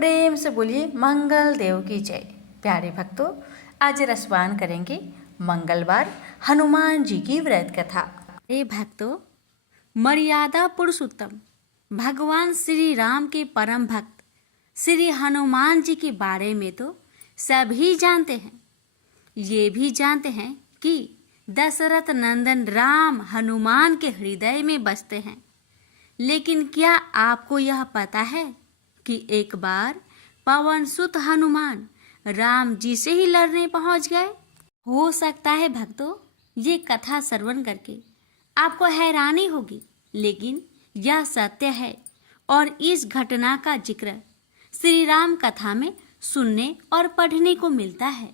प्रेम से बोलिए मंगल देव की जय। प्यारे भक्तों, आज रसवान करेंगे मंगलवार हनुमान जी की व्रत कथा। हे भक्तों, मर्यादा पुरुषोत्तम भगवान श्री राम के परम भक्त श्री हनुमान जी के बारे में तो सभी जानते हैं। ये भी जानते हैं कि दशरथ नंदन राम हनुमान के हृदय में बसते हैं। लेकिन क्या आपको यह पता है कि एक बार पवन सुत हनुमान राम जी से ही लड़ने पहुंच गए? हो सकता है भक्तों, ये कथा श्रवण करके आपको हैरानी होगी, लेकिन यह सत्य है और इस घटना का जिक्र श्री राम कथा में सुनने और पढ़ने को मिलता है।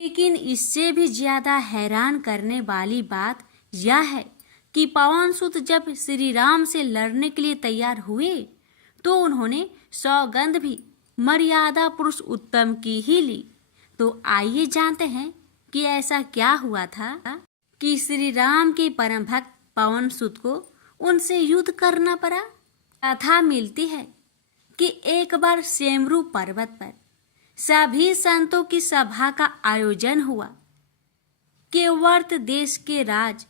लेकिन इससे भी ज्यादा हैरान करने वाली बात यह है कि पवन सुत जब श्री राम से लड़ने के लिए तैयार हुए तो उन्होंने सौगंध भी मर्यादा पुरुष उत्तम की ही ली। तो आइए जानते हैं कि ऐसा क्या हुआ था कि श्री राम के परम भक्त पवन सुत को उनसे युद्ध करना पड़ा। कथा मिलती है कि एक बार सेमरू पर्वत पर सभी संतों की सभा का आयोजन हुआ। केवर्त देश के राज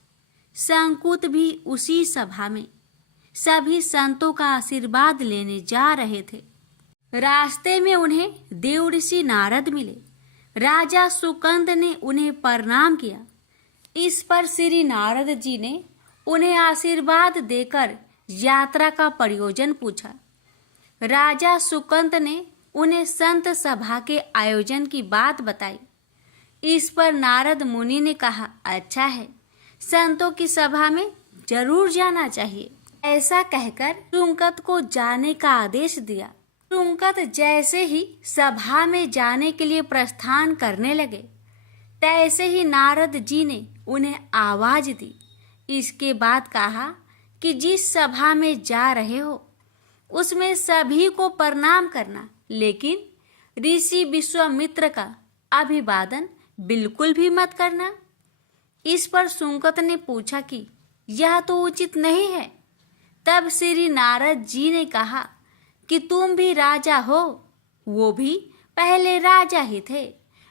संकुत भी उसी सभा में सभी संतों का आशीर्वाद लेने जा रहे थे। रास्ते में उन्हें देव ऋषि नारद मिले। राजा सुकंद ने उन्हें प्रणाम किया। इस पर श्री नारद जी ने उन्हें आशीर्वाद देकर यात्रा का प्रयोजन पूछा। राजा सुकंद ने उन्हें संत सभा के आयोजन की बात बताई। इस पर नारद मुनि ने कहा, अच्छा है, संतों की सभा में जरूर जाना चाहिए। ऐसा कहकर सुकंद को जाने का आदेश दिया। सुकंद जैसे ही सभा में जाने के लिए प्रस्थान करने लगे, तैसे ही नारद जी ने उन्हें आवाज दी। इसके बाद कहा कि जिस सभा में जा रहे हो उसमें सभी को प्रणाम करना, लेकिन ऋषि विश्वामित्र का अभिवादन बिल्कुल भी मत करना। इस पर सुकंद ने पूछा कि यह तो उचित नहीं है। तब श्री नारद जी ने कहा कि तुम भी राजा हो, वो भी पहले राजा ही थे,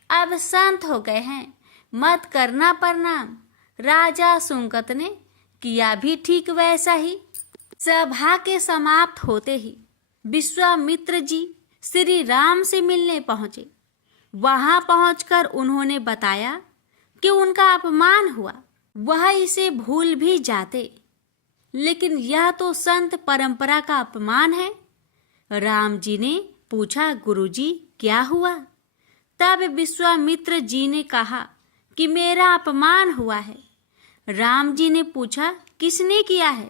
अब संत हो गए हैं, मत करना प्रणाम। राजा सुकंद ने किया भी ठीक वैसा ही। सभा के समाप्त होते ही विश्वामित्र जी श्री राम से मिलने पहुंचे। वहां पहुंचकर उन्होंने बताया कि उनका अपमान हुआ। वह इसे भूल भी जाते, लेकिन यह तो संत परंपरा का अपमान है। राम जी ने पूछा, गुरुजी क्या हुआ? तब विश्वामित्र जी ने कहा कि मेरा अपमान हुआ है। राम जी ने पूछा, किसने किया है?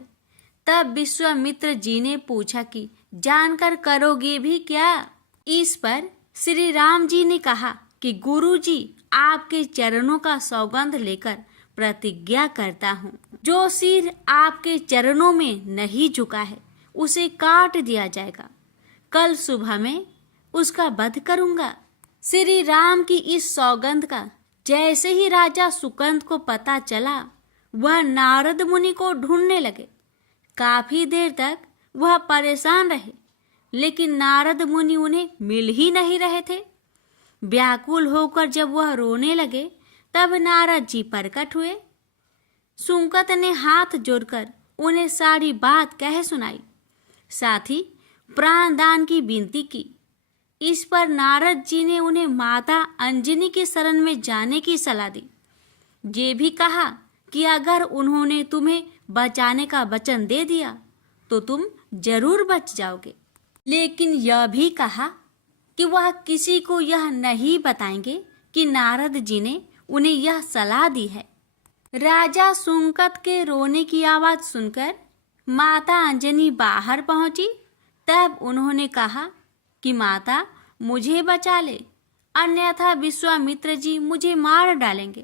तब विश्वामित्र जी ने पूछा कि जानकर करोगे भी क्या? इस पर श्री राम जी ने कहा कि गुरुजी, आपके चरणों का सौगंध लेकर प्रतिज्ञा करता हूँ, जो सिर आपके चरणों में नहीं झुका है उसे काट दिया जाएगा। कल सुबह में उसका वध करूंगा। श्री राम की इस सौगंध का जैसे ही राजा सुकंद को पता चला, वह नारद मुनि को ढूंढने लगे। काफी देर तक वह परेशान रहे, लेकिन नारद मुनि उन्हें मिल ही नहीं रहे थे। व्याकुल होकर जब वह रोने लगे, तब नारद जी प्रकट हुए। सुकंद ने हाथ जोड़कर उन्हें सारी बात कह सुनाई, साथ ही प्राण दान की विनती की। इस पर नारद जी ने उन्हें माता अंजनी के शरण में जाने की सलाह दी। ये भी कहा कि अगर उन्होंने तुम्हें बचाने का वचन दे दिया तो तुम जरूर बच जाओगे, लेकिन यह भी कहा कि वह किसी को यह नहीं बताएंगे कि नारद जी ने उन्हें यह सलाह दी है। राजा सुकंद के रोने की आवाज सुनकर माता अंजनी बाहर पहुंची। तब उन्होंने कहा कि माता, मुझे बचा ले, अन्यथा विश्वामित्र जी मुझे मार डालेंगे।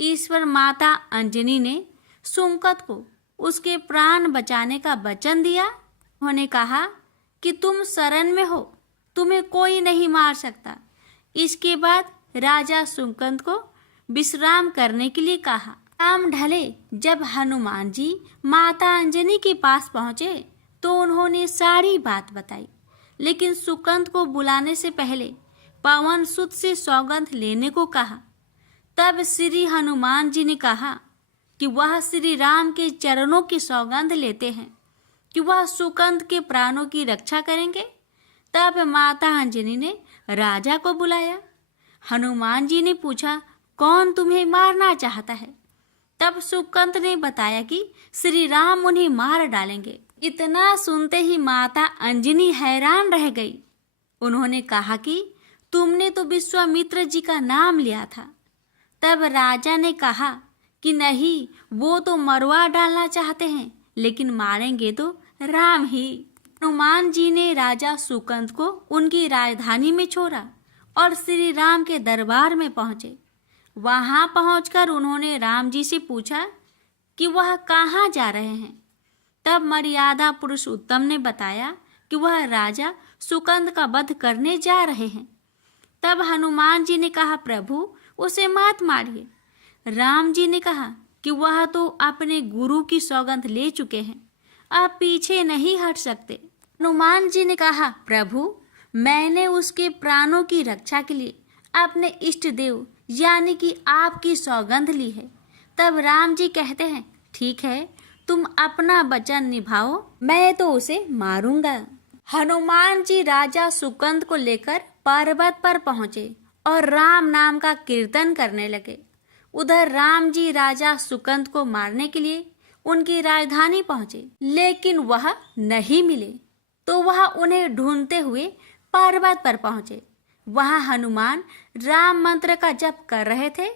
इस पर माता अंजनी ने सुकंद को उसके प्राण बचाने का वचन दिया। उन्होंने कहा कि तुम शरण में हो, तुम्हें कोई नहीं मार सकता। इसके बाद राजा सुकंद को विश्राम करने के लिए कहा। शाम ढले जब हनुमान जी माता अंजनी के पास पहुंचे तो उन्होंने सारी बात बताई। लेकिन सुकंद को बुलाने से पहले पवन सुत से सौगंध लेने को कहा। तब श्री हनुमान जी ने कहा कि वह श्री राम के चरणों की सौगंध लेते हैं कि वह सुकंद के प्राणों की रक्षा करेंगे। तब माता अंजनी ने राजा को बुलाया। हनुमान जी ने पूछा, कौन तुम्हें मारना चाहता है? तब सुकंद ने बताया कि श्री राम उन्हें मार डालेंगे। इतना सुनते ही माता अंजनी हैरान रह गई। उन्होंने कहा कि तुमने तो विश्वामित्र जी का नाम लिया था। तब राजा ने कहा कि नहीं, वो तो मरवा डालना चाहते हैं, लेकिन मारेंगे तो राम ही। हनुमान जी ने राजा सुकंद को उनकी राजधानी में छोड़ा और श्री राम के दरबार में पहुंचे। वहां पहुंचकर उन्होंने राम जी से पूछा कि वह कहाँ जा रहे हैं। तब मर्यादा पुरुषोत्तम ने बताया कि वह राजा सुकंद का वध करने जा रहे हैं। तब हनुमान जी ने कहा, प्रभु उसे मत मारिए। राम जी ने कहा कि वह तो अपने गुरु की सौगंध ले चुके हैं, अब पीछे नहीं हट सकते। हनुमान जी ने कहा, प्रभु मैंने उसके प्राणों की रक्षा के लिए अपने इष्ट देव यानी कि आपकी सौगंध ली है। तब राम जी कहते हैं, ठीक है, तुम अपना वचन निभाओ, मैं तो उसे मारूंगा। हनुमान जी राजा सुकंद को लेकर पर्वत पर पहुंचे और राम नाम का कीर्तन करने लगे। उधर राम जी राजा सुकंद को मारने के लिए उनकी राजधानी पहुंचे, लेकिन वह नहीं मिले। तो वह उन्हें ढूंढते हुए पर्वत पर पहुंचे। वहां हनुमान राम मंत्र का जप कर रहे थे।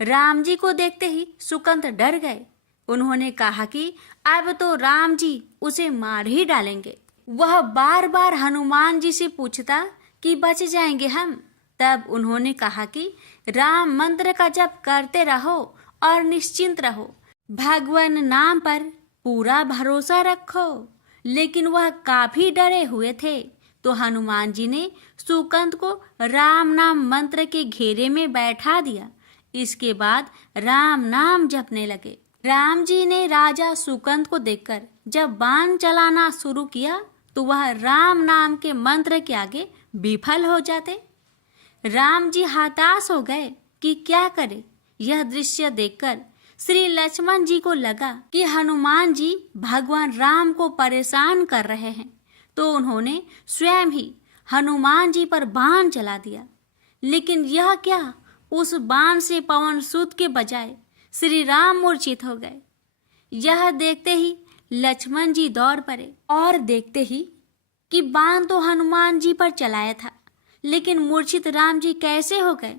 राम जी को देखते ही सुकंद डर गए। उन्होंने कहा कि अब तो राम जी उसे मार ही डालेंगे। वह बार बार हनुमान जी से पूछता कि बच जाएंगे हम। तब उन्होंने कहा कि राम मंत्र का जप करते रहो और निश्चिंत रहो, भगवान नाम पर पूरा भरोसा रखो। लेकिन वह काफी डरे हुए थे, तो हनुमान जी ने सुकंद को राम नाम मंत्र के घेरे में बैठा दिया। इसके बाद राम नाम जपने लगे। राम जी ने राजा सुकंद को देखकर जब बाण चलाना शुरू किया तो वह राम नाम के मंत्र के आगे विफल हो जाते। राम जी हताश हो गए कि क्या करें। यह दृश्य देखकर श्री लक्ष्मण जी को लगा कि हनुमान जी भगवान राम को परेशान कर रहे हैं, तो उन्होंने स्वयं ही हनुमान जी पर बाण चला दिया। लेकिन यह क्या, उस बाण से पवन सुत के बजाय श्री राम मूर्छित हो गए। यह देखते ही लक्ष्मण जी दौड़ पड़े और देखते ही कि बाण तो हनुमान जी पर चलाया था, लेकिन मूर्छित राम जी कैसे हो गए।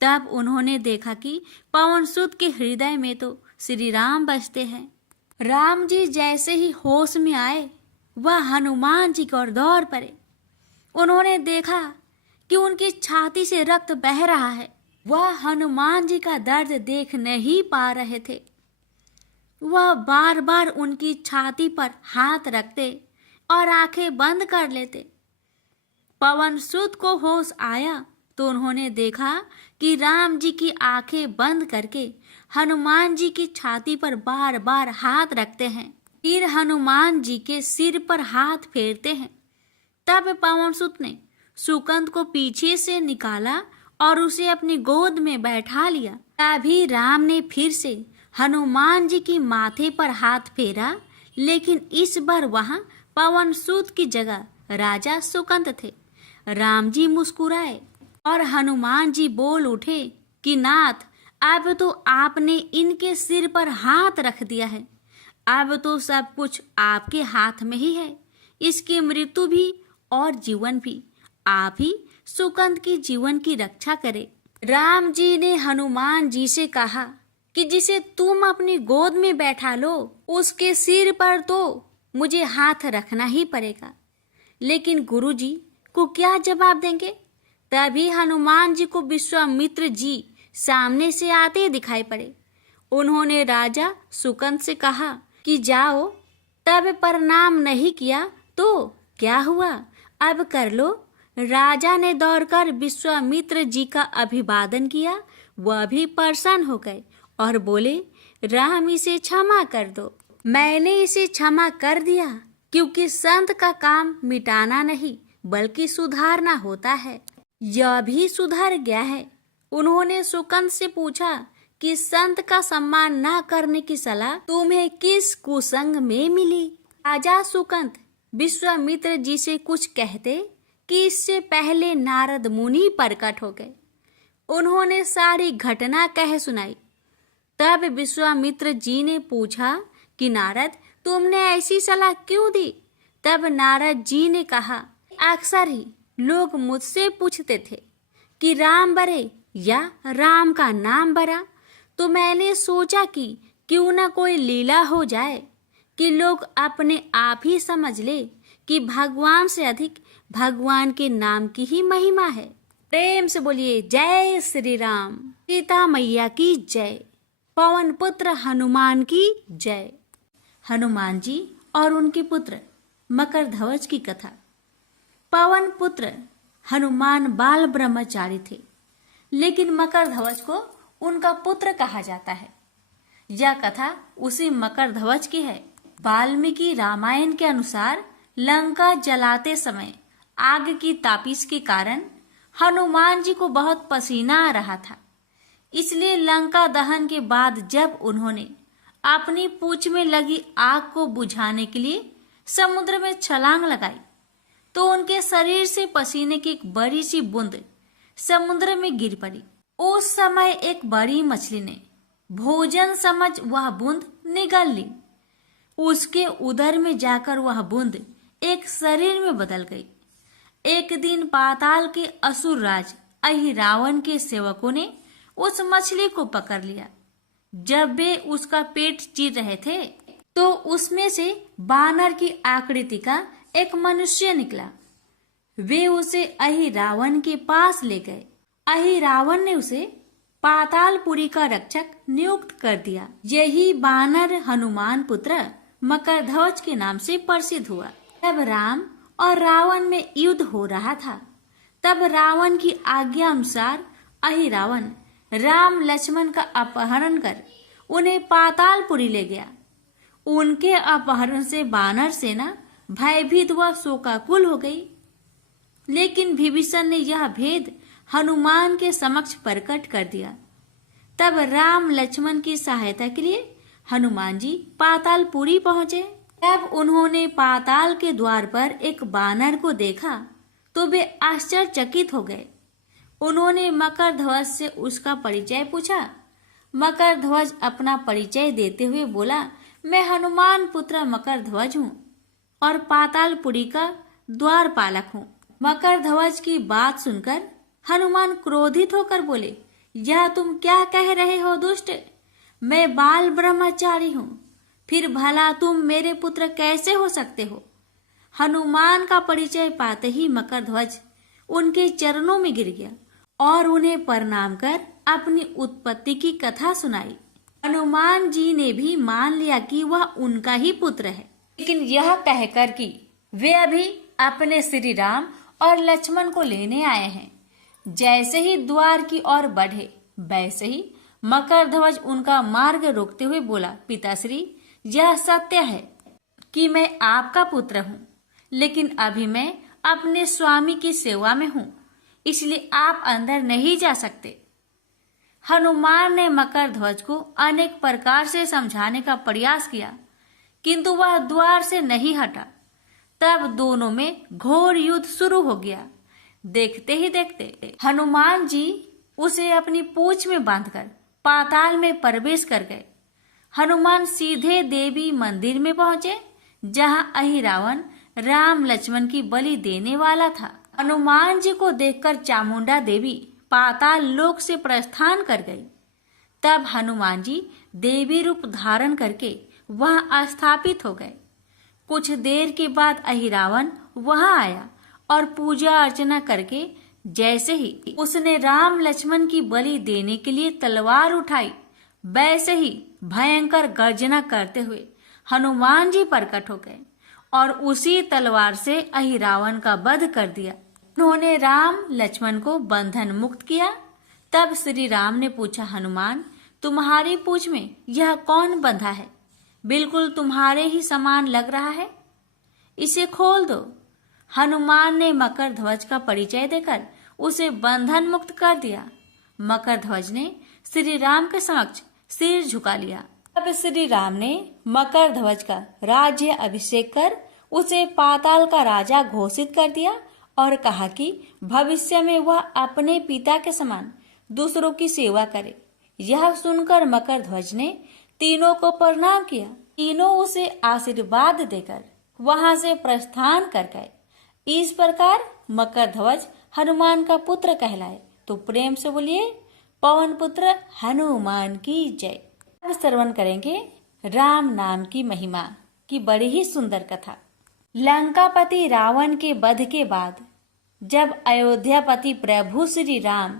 तब उन्होंने देखा कि पवन सुत के हृदय में तो श्री राम बसते हैं। राम जी जैसे ही होश में आए, वह हनुमान जी की ओर दौड़ पड़े। उन्होंने देखा कि उनकी छाती से रक्त बह रहा है। वह हनुमान जी का दर्द देख नहीं पा रहे थे। वह बार बार उनकी छाती पर हाथ रखते और आंखें बंद कर लेते। पवन सुत को होश आया तो उन्होंने देखा कि राम जी की आंखें बंद करके हनुमान जी की छाती पर बार बार हाथ रखते हैं, फिर हनुमान जी के सिर पर हाथ फेरते हैं। तब पवन सुत ने सुकंद को पीछे से निकाला और उसे अपनी गोद में बैठा लिया। तभी राम ने फिर से हनुमान जी की माथे पर हाथ फेरा, लेकिन इस बार वहां पवन सुत की जगह राजा सुकंद थे। राम जी मुस्कुराए और हनुमान जी बोल उठे कि नाथ, अब तो आपने इनके सिर पर हाथ रख दिया है, अब तो सब कुछ आपके हाथ में ही है। इसकी मृत्यु भी और जीवन भी आप ही सुकंद की जीवन की रक्षा करें। राम जी ने हनुमान जी से कहा कि जिसे तुम अपनी गोद में बैठा लो, उसके सिर पर तो मुझे हाथ रखना ही पड़ेगा। लेकिन गुरु जी को क्या जवाब देंगे? तभी हनुमान जी को विश्वामित्र जी सामने से आते दिखाई पड़े। उन्होंने राजा सुकंद से कहा कि जाओ, तब प्रणाम नहीं किया तो क्या हुआ, अब कर लो। राजा ने दौड़कर विश्वामित्र जी का अभिवादन किया। वह भी प्रसन्न हो गए और बोले, राम इसे क्षमा कर दो। मैंने इसे क्षमा कर दिया, क्योंकि संत का काम मिटाना नहीं बल्कि सुधारना होता है। यह भी सुधर गया है। उन्होंने सुकंत से पूछा कि संत का सम्मान न करने की सलाह तुम्हें किस कुसंग में मिली। राजा सुकंत विश्वामित्र जी से कुछ कहते कि इससे पहले नारद मुनि प्रकट हो गए। उन्होंने सारी घटना कह सुनाई। तब विश्वामित्र जी ने पूछा कि नारद, तुमने ऐसी सलाह क्यों दी? तब नारद जी ने कहा, अक्सर ही लोग मुझसे पूछते थे कि राम बरे या राम का नाम बरा, तो मैंने सोचा कि क्यों न कोई लीला हो जाए कि लोग अपने आप ही समझ ले कि भगवान से अधिक भगवान के नाम की ही महिमा है। प्रेम से बोलिए जय श्री राम। सीता मैया की जय। पवन पुत्र हनुमान की जय। हनुमान जी और उनके पुत्र मकरध्वज की कथा। पवन पुत्र हनुमान बाल ब्रह्मचारी थे, लेकिन मकरध्वज को उनका पुत्र कहा जाता है। यह कथा उसी मकरध्वज की है। वाल्मीकि रामायण के अनुसार लंका जलाते समय आग की तापिश के कारण हनुमान जी को बहुत पसीना आ रहा था। इसलिए लंका दहन के बाद जब उन्होंने अपनी पूंछ में लगी आग को बुझाने के लिए समुद्र में छलांग लगाई, तो उनके शरीर से पसीने की एक बड़ी सी बूंद समुद्र में गिर पड़ी। उस समय एक बड़ी मछली ने भोजन समझ वह बूंद निगल ली। उसके उदर में जाकर वह बूंद एक शरीर में बदल गई। एक दिन पाताल के असुर राज अहिरावण के सेवकों ने उस मछली को पकड़ लिया। जब वे उसका पेट चीर रहे थे, तो उसमें से बानर की आकृति का एक मनुष्य निकला। वे उसे अहिरावण के पास ले गए। अहिरावण ने उसे पातालपुरी का रक्षक नियुक्त कर दिया। यही बानर हनुमान पुत्र मकरध्वज के नाम से प्रसिद्ध हुआ। तब राम और रावण में युद्ध हो रहा था। तब रावण की आज्ञा अनुसार अहिरावण राम लक्ष्मण का अपहरण कर उन्हें पातालपुरी ले गया। उनके अपहरण से वानर सेना भयभीत व शोकाकुल हो गई। लेकिन विभीषण ने यह भेद हनुमान के समक्ष प्रकट कर दिया। तब राम लक्ष्मण की सहायता के लिए हनुमान जी पातालपुरी पहुंचे। तब उन्होंने पाताल के द्वार पर एक बानर को देखा तो वे आश्चर्यचकित हो गए। उन्होंने मकरध्वज से उसका परिचय पूछा। मकरध्वज अपना परिचय देते हुए बोला, मैं हनुमान पुत्र मकरध्वज हूँ और पातालपुरी का द्वारपालक हूँ। मकरध्वज की बात सुनकर हनुमान क्रोधित होकर बोले, यह तुम क्या कह रहे हो दुष्ट? मैं बाल ब्रह्मचारी हूँ, फिर भला तुम मेरे पुत्र कैसे हो सकते हो? हनुमान का परिचय पाते ही मकरध्वज उनके चरणों में गिर गया और उन्हें प्रणाम कर अपनी उत्पत्ति की कथा सुनाई। हनुमान जी ने भी मान लिया कि वह उनका ही पुत्र है, लेकिन यह कहकर कि वे अभी अपने श्री राम और लक्ष्मण को लेने आए हैं। जैसे ही द्वार की ओर बढ़े, वैसे ही मकरध्वज उनका मार्ग रोकते हुए बोला, पिताश्री, यह सत्य है कि मैं आपका पुत्र हूँ, लेकिन अभी मैं अपने स्वामी की सेवा में हूँ, इसलिए आप अंदर नहीं जा सकते। हनुमान ने मकरध्वज को अनेक प्रकार से समझाने का प्रयास किया, किंतु वह द्वार से नहीं हटा। तब दोनों में घोर युद्ध शुरू हो गया। देखते ही देखते हनुमान जी उसे अपनी पूंछ में बांधकर पाताल में प्रवेश कर गए। हनुमान सीधे देवी मंदिर में पहुंचे, जहां अहिरावण राम लक्ष्मण की बलि देने वाला था। हनुमान जी को देखकर चामुंडा देवी पाताल लोक से प्रस्थान कर गई। तब हनुमान जी देवी रूप धारण करके वहां स्थापित हो गए। कुछ देर के बाद अहिरावण वहां आया और पूजा अर्चना करके जैसे ही उसने राम लक्ष्मण की बलि देने के लिए तलवार उठाई, वैसे ही भयंकर गर्जना करते हुए हनुमान जी प्रकट हो गए और उसी तलवार से अहिरावण का वध कर दिया। उन्होंने राम लक्ष्मण को बंधन मुक्त किया। तब श्री राम ने पूछा, हनुमान, तुम्हारी पूंछ में यह कौन बंधा है? बिल्कुल तुम्हारे ही समान लग रहा है, इसे खोल दो। हनुमान ने मकर ध्वज का परिचय देकर उसे बंधन मुक्त कर दिया। मकर ध्वज ने श्री राम के समक्ष सिर झुका लिया। तब श्री राम ने मकर ध्वज का राज्य अभिषेक कर उसे पाताल का राजा घोषित कर दिया और कहा कि भविष्य में वह अपने पिता के समान दूसरों की सेवा करे। यह सुनकर मकर ध्वज ने तीनों को प्रणाम किया। तीनों उसे आशीर्वाद देकर वहां से प्रस्थान कर गए। इस प्रकार मकर ध्वज हनुमान का पुत्र कहलाए। तो प्रेम से बोलिए, पवन पुत्र हनुमान की जय। अब श्रवण करेंगे राम नाम की महिमा की बड़ी ही सुंदर कथा। लंकापति रावण के वध के बाद जब अयोध्यापति प्रभु श्री राम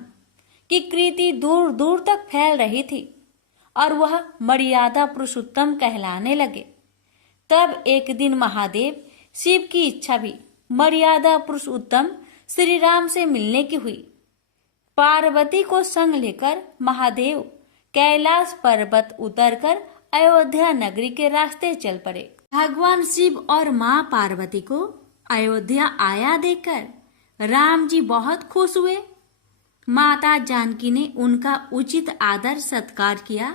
की कीर्ति दूर दूर तक फैल रही थी और वह मर्यादा पुरुषोत्तम कहलाने लगे, तब एक दिन महादेव शिव की इच्छा भी मर्यादा पुरुषोत्तम श्री राम से मिलने की हुई। पार्वती को संग लेकर महादेव कैलाश पर्वत उतरकर अयोध्या नगरी के रास्ते चल पड़े। भगवान शिव और माँ पार्वती को अयोध्या आया देखकर राम जी बहुत खुश हुए। माता जानकी ने उनका उचित आदर सत्कार किया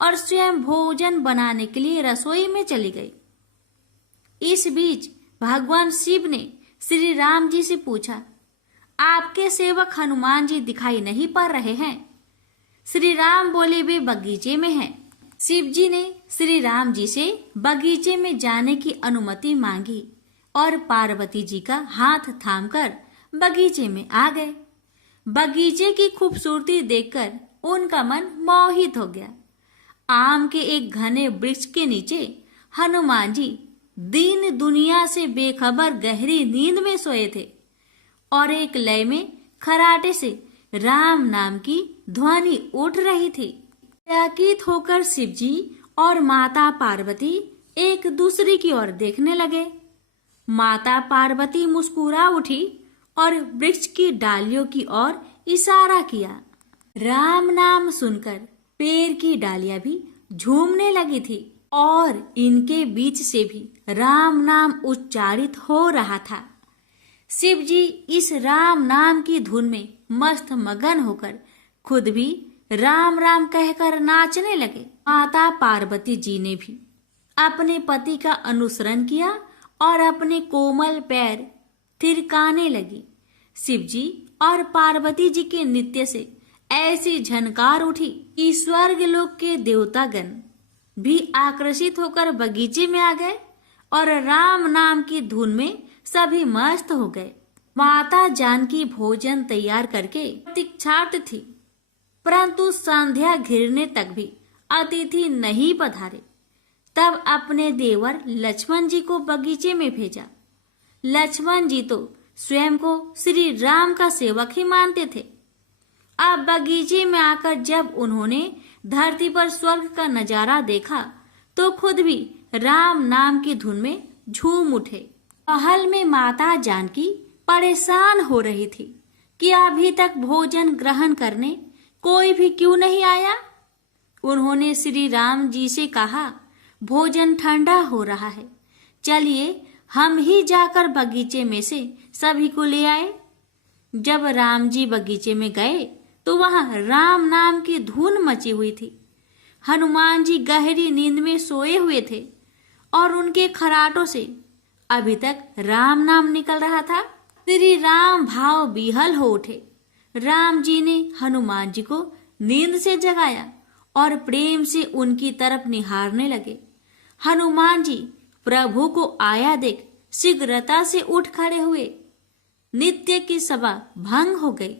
और स्वयं भोजन बनाने के लिए रसोई में चली गई। इस बीच भगवान शिव ने श्री राम जी से पूछा, आपके सेवक हनुमान जी दिखाई नहीं पड़ रहे हैं? श्री राम बोले, वे बगीचे में हैं। शिव जी ने श्री राम जी से बगीचे में जाने की अनुमति मांगी और पार्वती जी का हाथ थामकर बगीचे में आ गए। बगीचे की खूबसूरती देखकर उनका मन मोहित हो गया। आम के एक घने वृक्ष के नीचे हनुमान जी दीन दुनिया से बेखबर गहरी नींद में सोए थे और एक लय में खराटे से राम नाम की ध्वनि उठ रही थी। चकित होकर शिव जी और माता पार्वती एक दूसरे की ओर देखने लगे। माता पार्वती मुस्कुरा उठी और वृक्ष की डालियों की ओर इशारा किया। राम नाम सुनकर पेड़ की डालियां भी झूमने लगी थी और इनके बीच से भी राम नाम उच्चारित हो रहा था। शिव जी इस राम नाम की धुन में मस्त मगन होकर खुद भी राम राम कहकर नाचने लगे। माता पार्वती जी ने भी अपने पति का अनुसरण किया और अपने कोमल पैर थिरकाने लगी। शिव जी और पार्वती जी के नृत्य से ऐसी झनकार उठी कि स्वर्ग लोक के देवतागण भी आकर्षित होकर बगीचे में आ गए और राम नाम की धुन में सभी मस्त हो गए। माता जानकी भोजन तैयार करके प्रतीक्षारत थी, परंतु संध्या घिरने तक भी अतिथि नहीं पधारे। तब अपने देवर लक्ष्मण जी को बगीचे में भेजा। लक्ष्मण जी तो स्वयं को श्री राम का सेवक ही मानते थे। अब बगीचे में आकर जब उन्होंने धरती पर स्वर्ग का नजारा देखा तो खुद भी राम नाम की धुन में झूम उठे। महल में माता जानकी परेशान हो रही थी कि अभी तक भोजन ग्रहण करने कोई भी क्यों नहीं आया। उन्होंने श्री राम जी से कहा, भोजन ठंडा हो रहा है, चलिए हम ही जाकर बगीचे में से सभी को ले आए। जब राम जी बगीचे में गए तो वहां राम नाम की धुन मची हुई थी। हनुमान जी गहरी नींद में सोए हुए थे और उनके खराटों से अभी तक राम नाम निकल रहा था। श्री राम भाव विहल हो उठे। राम जी ने हनुमान जी को नींद से जगाया और प्रेम से उनकी तरफ निहारने लगे। हनुमान जी प्रभु को आया देख शीघ्रता से उठ खड़े हुए। नित्य की सभा भंग हो गई।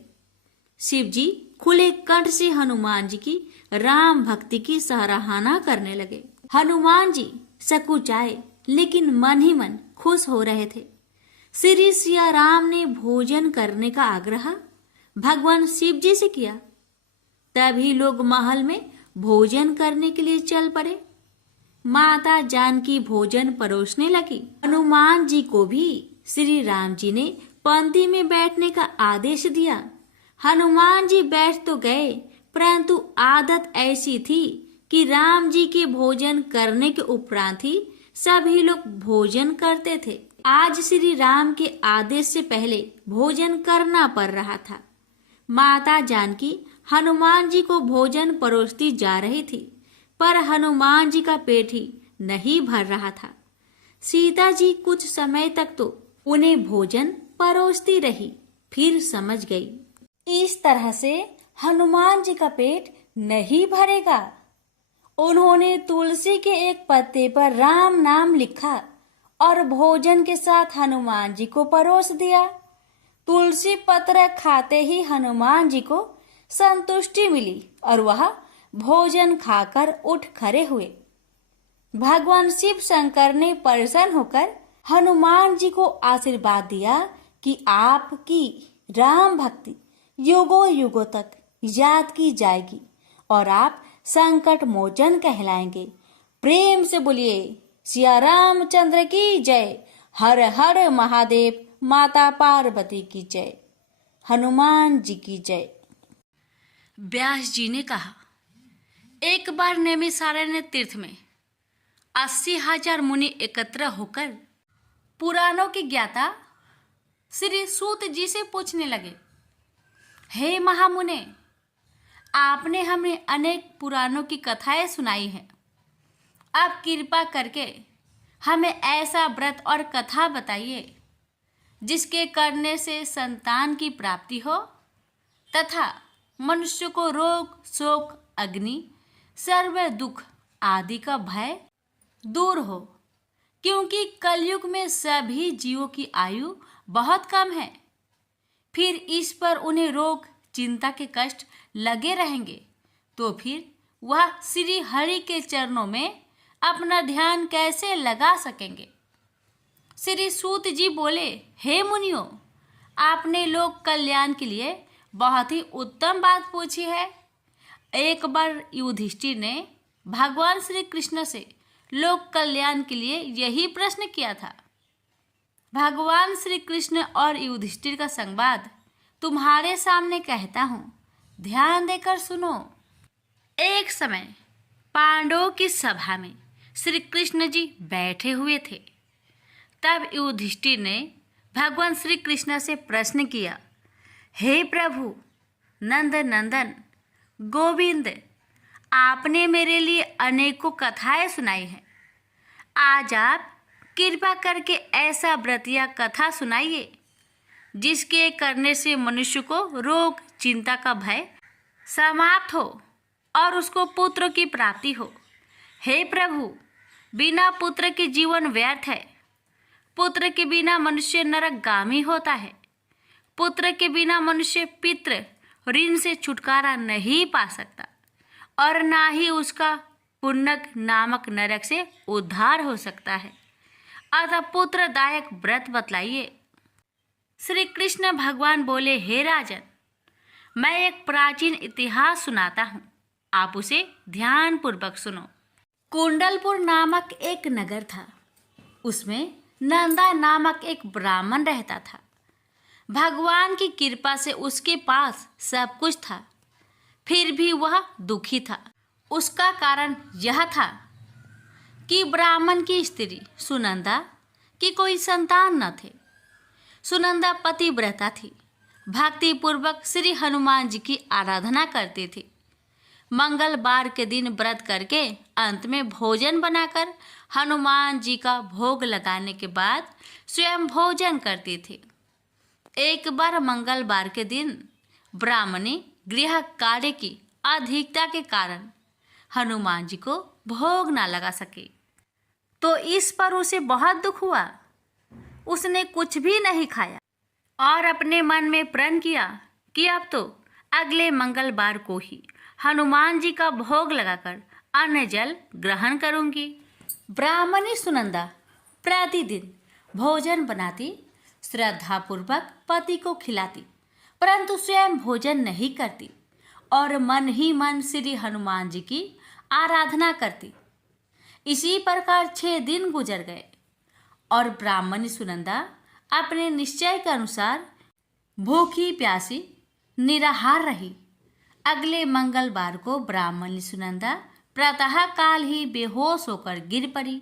शिव जी खुले कंठ से हनुमान जी की राम भक्ति की सराहना करने लगे। हनुमान जी सकुचाए लेकिन मन ही मन खुश हो रहे थे। श्री सिया राम ने भोजन करने का आग्रह भगवान शिव जी से किया। तभी लोग महल में भोजन करने के लिए चल पड़े। माता जानकी भोजन परोसने लगी। हनुमान जी को भी श्री राम जी ने पंक्ति में बैठने का आदेश दिया। हनुमान जी बैठ तो गए, परंतु आदत ऐसी थी कि राम जी के भोजन करने के उपरांत ही सभी लोग भोजन करते थे। आज श्री राम के आदेश से पहले भोजन करना पड़ रहा था। माता जानकी हनुमान जी को भोजन परोसती जा रही थी, पर हनुमान जी का पेट ही नहीं भर रहा था। सीता जी कुछ समय तक तो उन्हें भोजन परोसती रही, फिर समझ गई, इस तरह से हनुमान जी का पेट नहीं भरेगा। उन्होंने तुलसी के एक पत्ते पर राम नाम लिखा और भोजन के साथ हनुमान जी को परोस दिया। तुलसी पत्र खाते ही हनुमान जी को संतुष्टि मिली और वह भोजन खाकर उठ खड़े हुए। भगवान शिव शंकर ने प्रसन्न होकर हनुमान जी को आशीर्वाद दिया कि आपकी राम भक्ति युगों युगों तक याद की जाएगी और आप संकट मोचन कहलाएंगे। प्रेम से बोलिए सिया रामचंद्र की जय। हर हर महादेव। माता पार्वती की जय। हनुमान जी की जय। व्यास जी ने कहा, एक बार नैमिषारण्य तीर्थ में 80,000 मुनि एकत्र होकर पुराणों के ज्ञाता श्री सूत जी से पूछने लगे, हे महामुने, आपने हमें अनेक पुराणों की कथाएं सुनाई हैं। आप कृपा करके हमें ऐसा व्रत और कथा बताइए जिसके करने से संतान की प्राप्ति हो तथा मनुष्य को रोग शोक अग्नि सर्व दुख आदि का भय दूर हो, क्योंकि कलयुग में सभी जीवों की आयु बहुत कम है। फिर इस पर उन्हें रोग चिंता के कष्ट लगे रहेंगे तो फिर वह श्री हरि के चरणों में अपना ध्यान कैसे लगा सकेंगे। श्री सूत जी बोले, हे मुनियों, आपने लोक कल्याण के लिए बहुत ही उत्तम बात पूछी है। एक बार युधिष्ठिर ने भगवान श्री कृष्ण से लोक कल्याण के लिए यही प्रश्न किया था। भगवान श्री कृष्ण और युधिष्ठिर का संवाद तुम्हारे सामने कहता हूँ, ध्यान देकर सुनो। एक समय पांडवों की सभा में श्री कृष्ण जी बैठे हुए थे। तब युधिष्ठिर ने भगवान श्री कृष्ण से प्रश्न किया, हे प्रभु नंद नंदन गोविंद, आपने मेरे लिए अनेकों कथाएं सुनाई हैं। आज आप कृपा करके ऐसा व्रत या कथा सुनाइए जिसके करने से मनुष्य को रोग चिंता का भय समाप्त हो और उसको पुत्र की प्राप्ति हो। हे प्रभु, बिना पुत्र के जीवन व्यर्थ है। पुत्र के बिना मनुष्य नरकगामी होता है। पुत्र के बिना मनुष्य पितृ ऋण से छुटकारा नहीं पा सकता और ना ही उसका पुण्यक नामक नरक से उद्धार हो सकता है। अतः पुत्रदायक व्रत बतलाइए। श्री कृष्ण भगवान बोले, हे राजन, मैं एक प्राचीन इतिहास सुनाता हूँ, आप उसे ध्यान पूर्वक सुनो। कुंडलपुर नामक एक नगर था। उसमें नंदा नामक एक ब्राह्मण रहता था। भगवान की कृपा से उसके पास सब कुछ था, फिर भी वह दुखी था। उसका कारण यह था कि ब्राह्मण की स्त्री सुनंदा की कोई संतान न थे। सुनंदा पतिव्रता थी, भक्ति पूर्वक श्री हनुमान जी की आराधना करती थी। मंगलवार के दिन व्रत करके अंत में भोजन बनाकर हनुमान जी का भोग लगाने के बाद स्वयं भोजन करती थी। एक बार मंगलवार के दिन ब्राह्मणी गृह कार्य की अधिकता के कारण हनुमान जी को भोग ना लगा सके, तो इस पर उसे बहुत दुख हुआ। उसने कुछ भी नहीं खाया और अपने मन में प्रण किया कि अब तो अगले मंगलवार को ही हनुमान जी का भोग लगाकर अन्न जल ग्रहण करूंगी। ब्राह्मणी सुनंदा प्रतिदिन भोजन बनाती, श्रद्धापूर्वक पति को खिलाती, परंतु स्वयं भोजन नहीं करती और मन ही मन श्री हनुमान जी की आराधना करती। इसी प्रकार 6 दिन गुजर गए और ब्राह्मणी सुनंदा अपने निश्चय के अनुसार भूखी प्यासी निराहार रही। अगले मंगलवार को ब्राह्मणी सुनंदा प्रातः काल ही बेहोश होकर गिर पड़ी।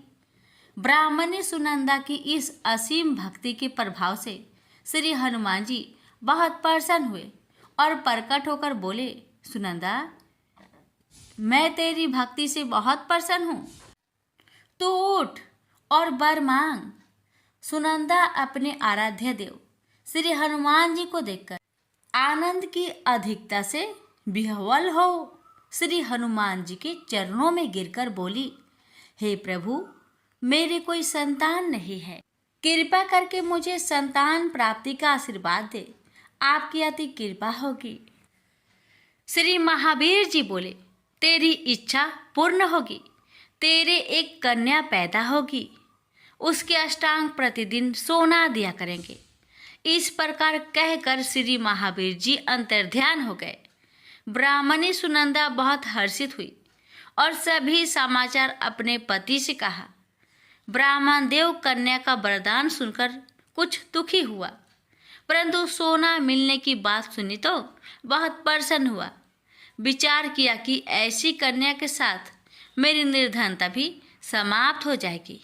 ब्राह्मणी सुनंदा की इस असीम भक्ति के प्रभाव से श्री हनुमान जी बहुत प्रसन्न हुए और प्रकट होकर बोले, सुनंदा, मैं तेरी भक्ति से बहुत प्रसन्न हूँ, तू उठ और वर मांग। सुनंदा अपने आराध्य देव श्री हनुमान जी को देखकर आनंद की अधिकता से विह्वल हो श्री हनुमान जी के चरणों में गिरकर बोली, हे प्रभु, मेरे कोई संतान नहीं है, कृपा करके मुझे संतान प्राप्ति का आशीर्वाद दे, आपकी अति कृपा होगी। श्री महावीर जी बोले, तेरी इच्छा पूर्ण होगी, तेरे एक कन्या पैदा होगी, उसके अष्टांग प्रतिदिन सोना दिया करेंगे। इस प्रकार कहकर श्री महावीर जी अंतर्ध्यान हो गए। ब्राह्मणी सुनंदा बहुत हर्षित हुई और सभी समाचार अपने पति से कहा। ब्राह्मण देव कन्या का वरदान सुनकर कुछ दुखी हुआ, परंतु सोना मिलने की बात सुनी तो बहुत प्रसन्न हुआ। विचार किया कि ऐसी कन्या के साथ मेरी निर्धनता भी समाप्त हो जाएगी।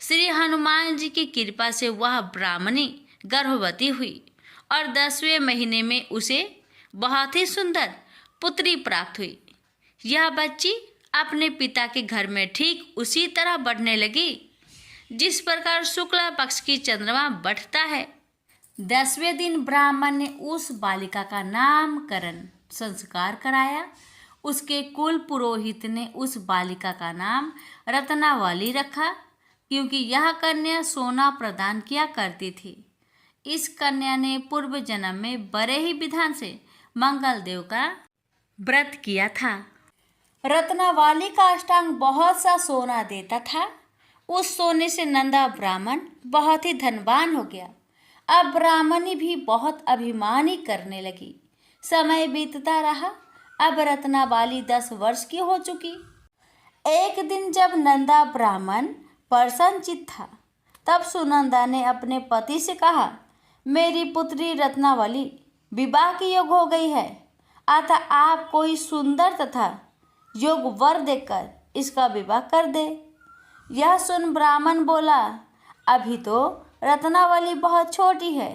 श्री हनुमान जी की कृपा से वह ब्राह्मणी गर्भवती हुई और 10वें महीने में उसे बहुत ही सुंदर पुत्री प्राप्त हुई। यह बच्ची अपने पिता के घर में ठीक उसी तरह बढ़ने लगी जिस प्रकार शुक्ला पक्ष की चंद्रमा बढ़ता है। 10वें दिन ब्राह्मण ने उस बालिका का नामकरण संस्कार कराया। उसके कुल पुरोहित ने उस बालिका का नाम रत्नावली रखा, क्योंकि यह कन्या सोना प्रदान किया करती थी। इस कन्या ने पूर्व जन्म में बड़े ही विधान से मंगल देव का व्रत किया था। रत्नावली का अष्टांग बहुत सा सोना देता था। उस सोने से नंदा ब्राह्मण बहुत ही धनवान हो गया। अब ब्राह्मणी भी बहुत अभिमानी करने लगी। समय बीतता रहा। अब रत्नावली 10 वर्ष की हो चुकी। एक दिन जब नंदा ब्राह्मण प्रसन्नचित्त था, तब सुनंदा ने अपने पति से कहा, मेरी पुत्री रत्नावली विवाह के योग हो गई है, अतः आप कोई सुंदर तथा योग वर देकर इसका विवाह कर दे। यह सुन ब्राह्मण बोला, अभी तो रत्नावली बहुत छोटी है।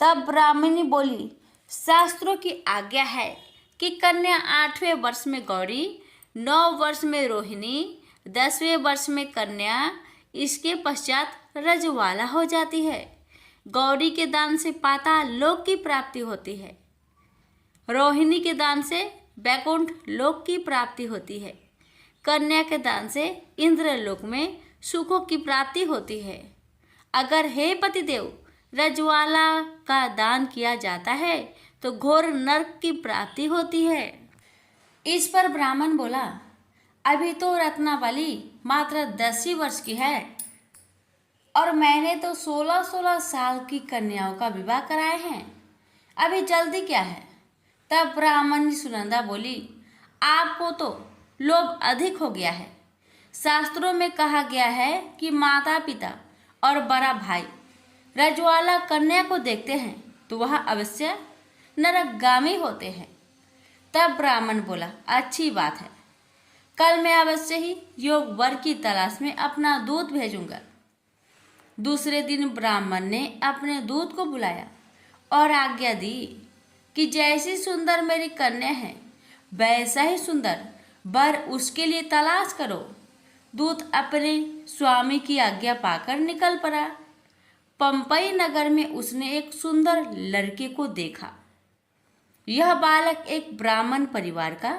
तब ब्राह्मणी बोली, शास्त्रों की आज्ञा है कि कन्या 8वें वर्ष में गौरी, 9 वर्ष में रोहिणी, 10वें वर्ष में कन्या, इसके पश्चात रजवाला हो जाती है। गौरी के दान से पाताल लोक की प्राप्ति होती है, रोहिणी के दान से वैकुंठ लोक की प्राप्ति होती है, कन्या के दान से इंद्रलोक में सुखों की प्राप्ति होती है। अगर हे पतिदेव रजवाला का दान किया जाता है तो घोर नरक की प्राप्ति होती है। इस पर ब्राह्मण बोला, अभी तो रत्नावली मात्र 10 ही वर्ष की है और मैंने तो 16-16 साल की कन्याओं का विवाह कराए हैं, अभी जल्दी क्या है। तब ब्राह्मणी सुनंदा बोली, आपको तो लोभ अधिक हो गया है। शास्त्रों में कहा गया है कि माता पिता और बड़ा भाई रजवाला कन्या को देखते हैं तो वह अवश्य नरकगामी होते हैं। तब ब्राह्मण बोला, अच्छी बात है, कल मैं अवश्य ही योग वर की तलाश में अपना दूत भेजूंगा। दूसरे दिन ब्राह्मण ने अपने दूत को बुलाया और आज्ञा दी कि जैसी सुंदर मेरी कन्या है वैसा ही सुंदर वर उसके लिए तलाश करो। दूत अपने स्वामी की आज्ञा पाकर निकल पड़ा। पंपई नगर में उसने एक सुंदर लड़के को देखा। यह बालक एक ब्राह्मण परिवार का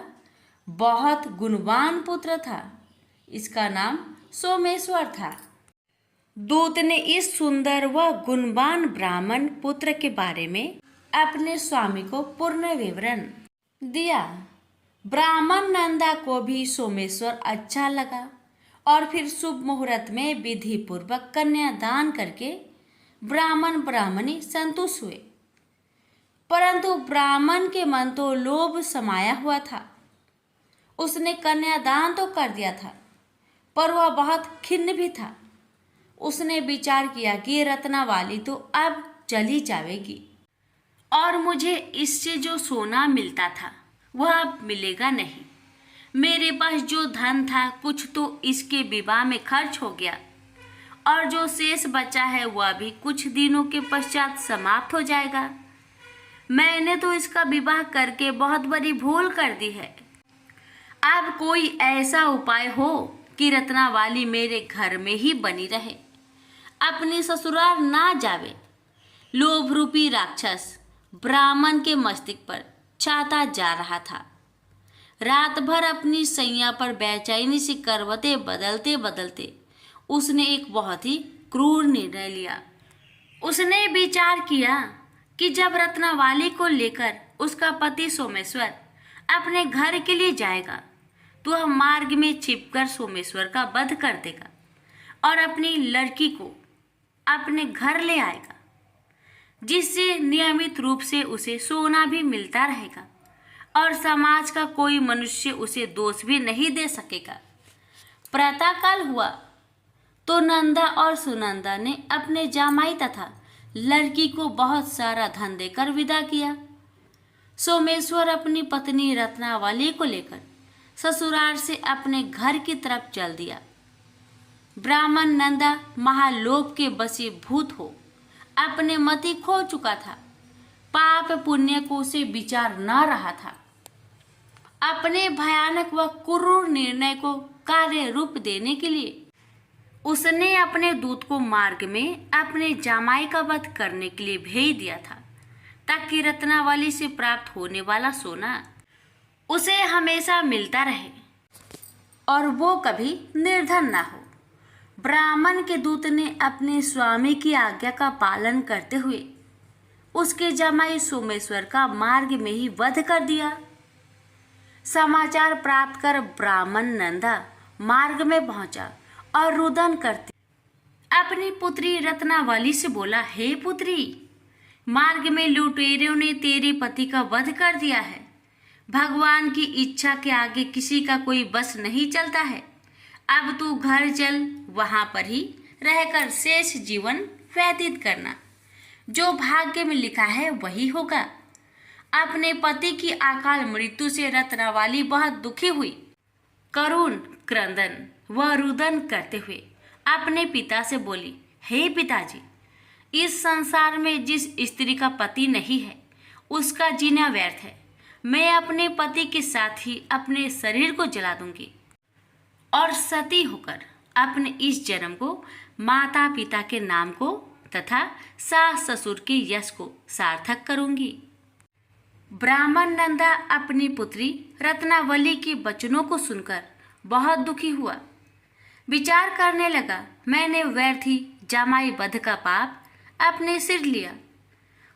बहुत गुणवान पुत्र था। इसका नाम सोमेश्वर था। दूत ने इस सुंदर व गुणवान ब्राह्मण पुत्र के बारे में अपने स्वामी को पूर्ण विवरण दिया। ब्राह्मण नंदा को भी सोमेश्वर अच्छा लगा और फिर शुभ मुहूर्त में विधि पूर्वक कन्यादान करके ब्राह्मण ब्राह्मणी संतुष्ट हुए। परंतु ब्राह्मण के मन तो लोभ समाया हुआ था। उसने कन्यादान तो कर दिया था, पर वह बहुत खिन्न भी था। उसने विचार किया कि रत्नावली तो अब चली जाएगी और मुझे इससे जो सोना मिलता था वह अब मिलेगा नहीं। मेरे पास जो धन था कुछ तो इसके विवाह में खर्च हो गया। और जो शेष बचा है वह भी कुछ दिनों के पश्चात समाप्त हो जाएगा। मैंने तो इसका विवाह करके बहुत बड़ी भूल कर दी है। अब कोई ऐसा उपाय हो कि रत्नावली मेरे घर में ही बनी रहे, अपने ससुराल ना जावे। लोभ रूपी राक्षस ब्राह्मण के मस्तिष्क पर छाता जा रहा था। रात भर अपनी सैया पर बेचैनी से करवटें बदलते बदलते उसने एक बहुत ही क्रूर निर्णय लिया। उसने विचार किया कि जब रत्नावली को लेकर उसका पति सोमेश्वर अपने घर के लिए जाएगा तो वह मार्ग में छिपकर सोमेश्वर का वध कर देगा और अपनी लड़की को अपने घर ले आएगा, जिससे नियमित रूप से उसे सोना भी मिलता रहेगा और समाज का कोई मनुष्य उसे दोष भी नहीं दे सकेगा। प्रातःकाल हुआ तो नंदा और सुनंदा ने अपने जामाई तथा लड़की को बहुत सारा धन देकर विदा किया। सोमेश्वर अपनी पत्नी रत्नावली को लेकर ससुराल से अपने घर की तरफ चल दिया। ब्राह्मण नंदा महालोभ के वशीभूत हो अपने मति खो चुका था। पाप पुण्य को उसे विचार न रहा था। अपने भयानक व क्रूर निर्णय को कार्य रूप देने के लिए उसने अपने दूत को मार्ग में अपने जामाई का वध करने के लिए भेज दिया था, ताकि रत्नावली से प्राप्त होने वाला सोना उसे हमेशा मिलता रहे और वो कभी निर्धन ना हो। ब्राह्मण के दूत ने अपने स्वामी की आज्ञा का पालन करते हुए उसके जमाई सोमेश्वर का मार्ग में ही वध कर दिया। समाचार प्राप्त कर ब्राह्मण नंदा मार्ग में पहुंचा और रुदन करते अपनी पुत्री रत्नावली से बोला, हे पुत्री, मार्ग में लुटेरों ने तेरे पति का वध कर दिया है। भगवान की इच्छा के आगे किसी का कोई बस नहीं चलता है। अब तू घर चल, वहां पर ही रहकर शेष जीवन व्यतीत करना। जो भाग्य में लिखा है वही होगा। अपने पति की अकाल मृत्यु से रत्नावली बहुत दुखी हुई। करुण क्रंदन व रुदन करते हुए अपने पिता से बोली, हे पिताजी, इस संसार में जिस स्त्री का पति नहीं है उसका जीना व्यर्थ है। मैं अपने पति के साथ ही अपने शरीर को जला दूंगी और सती होकर अपने इस जन्म को माता पिता के नाम को तथा सास ससुर के यश को सार्थक करूंगी। ब्राह्मण नंदा अपनी पुत्री रत्नावली के वचनों को सुनकर बहुत दुखी हुआ। विचार करने लगा, मैंने व्यर्थ ही जामाई वध का पाप अपने सिर लिया।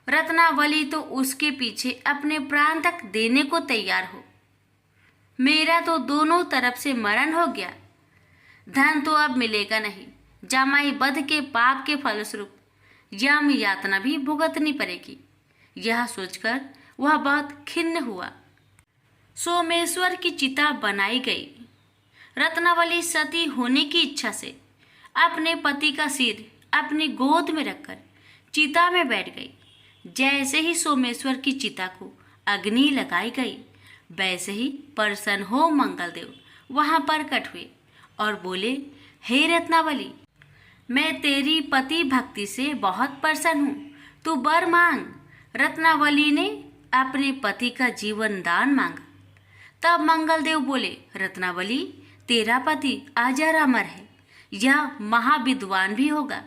रत्नावली तो उसके पीछे अपने प्राण तक देने को तैयार हो। मेरा तो दोनों तरफ से मरण हो गया। धन तो अब मिलेगा नहीं। जामाई वध के पाप के फलस्वरूप यम यातना भी भुगतनी पड़ेगी। यह सोचकर वह बहुत खिन्न हुआ। सोमेश्वर की चिता बनाई गई। रत्नावली सती होने की इच्छा से अपने पति का सिर अपनी गोद में रखकर चिता में बैठ गई। जैसे ही सोमेश्वर की चिता को अग्नि लगाई गई, वैसे ही प्रसन्न हो मंगलदेव वहां प्रकट हुए और बोले, हे रत्नावली, मैं तेरी पति भक्ति से बहुत प्रसन्न हूँ, तू वर मांग। रत्नावली ने अपने पति का जीवन दान मांगा। तब मंगलदेव बोले, रत्नावली, तेरा पति अजर अमर है, यह महाविद्वान भी होगा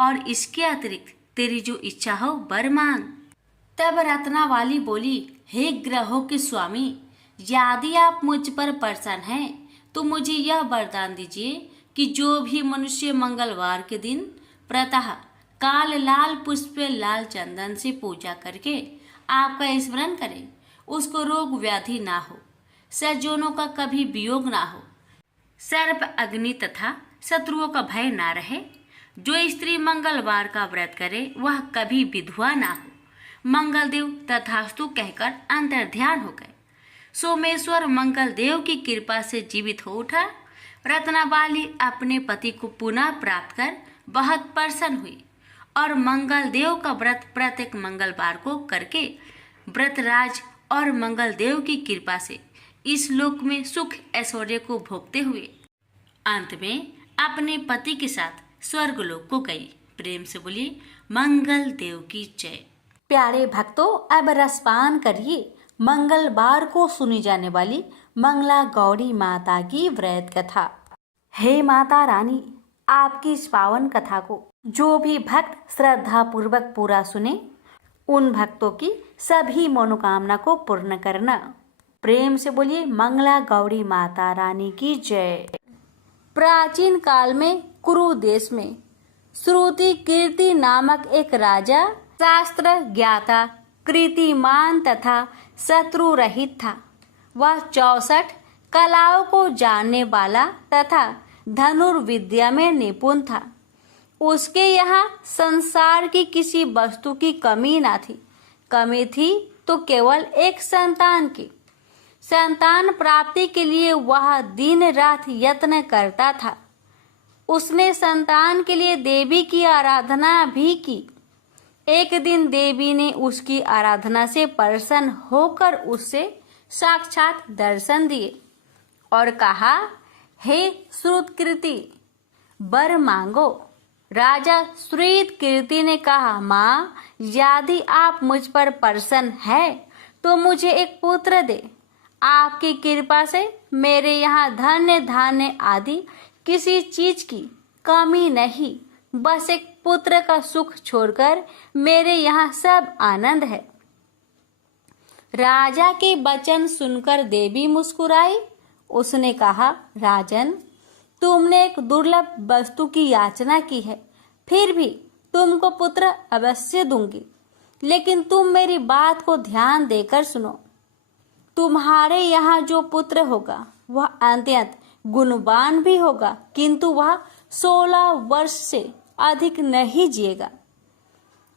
और इसके अतिरिक्त तेरी जो इच्छा हो वर मांग। तब रत्नावली बोली, हे ग्रहों के स्वामी, यदि आप मुझ पर प्रसन्न हैं तो मुझे यह वरदान दीजिए कि जो भी मनुष्य मंगलवार के दिन प्रातः काल लाल पुष्प लाल चंदन से पूजा करके आपका स्मरण करे, उसको रोग व्याधि ना हो, सज्जनों का कभी वियोग ना हो, सर्प अग्नि तथा शत्रुओं का भय ना रहे। जो स्त्री मंगलवार का व्रत करे वह कभी विधवा ना हो। मंगलदेव तथास्तु कहकर अंतर्ध्यान हो गए। सोमेश्वर मंगलदेव की कृपा से जीवित हो उठा। रत्नावली अपने पति को पुनः प्राप्त कर बहुत प्रसन्न हुई और मंगलदेव का व्रत प्रत्येक मंगलवार को करके व्रतराज और मंगलदेव की कृपा से इस लोक में सुख ऐश्वर्य को भोगते हुए अंत में अपने पति के साथ स्वर्गलोक को गई। प्रेम से बोलिए मंगल देव की जय। प्यारे भक्तों, अब रसपान करिए मंगलवार को सुनी जाने वाली मंगला गौरी माता की व्रत कथा। हे माता रानी, आपकी इस पावन कथा को जो भी भक्त श्रद्धा पूर्वक पूरा सुने, उन भक्तों की सभी मनोकामना को पूर्ण करना। प्रेम से बोलिए मंगला गौरी माता रानी की जय। प्राचीन काल में कुरु देश में श्रुति कीर्ति नामक एक राजा शास्त्र ज्ञाता, कीर्तिमान तथा शत्रु रहित था। वह 64 कलाओं को जानने वाला तथा धनुर्विद्या में निपुण था। उसके यहाँ संसार की किसी वस्तु की कमी ना थी। कमी थी तो केवल एक संतान की। संतान प्राप्ति के लिए वह दिन रात यत्न करता था। उसने संतान के लिए देवी की आराधना भी की। एक दिन देवी ने उसकी आराधना से प्रसन्न होकर उससे साक्षात दर्शन दिए और कहा, हे श्रुतकीर्ति, वर मांगो। राजा श्रुतकीर्ति ने कहा, माँ, यदि आप मुझ पर प्रसन्न है तो मुझे एक पुत्र दे। आपकी कृपा से मेरे यहाँ धन्य धान्य आदि किसी चीज की कमी नहीं। बस एक पुत्र का सुख छोड़कर मेरे यहाँ सब आनंद है। राजा के वचन सुनकर देवी मुस्कुराई। उसने कहा, राजन, तुमने एक दुर्लभ वस्तु की याचना की है, फिर भी तुमको पुत्र अवश्य दूंगी। लेकिन तुम मेरी बात को ध्यान देकर सुनो। तुम्हारे यहाँ जो पुत्र होगा वह अत्यंत गुणवान भी होगा, किंतु वह 16 वर्ष से अधिक नहीं जिएगा।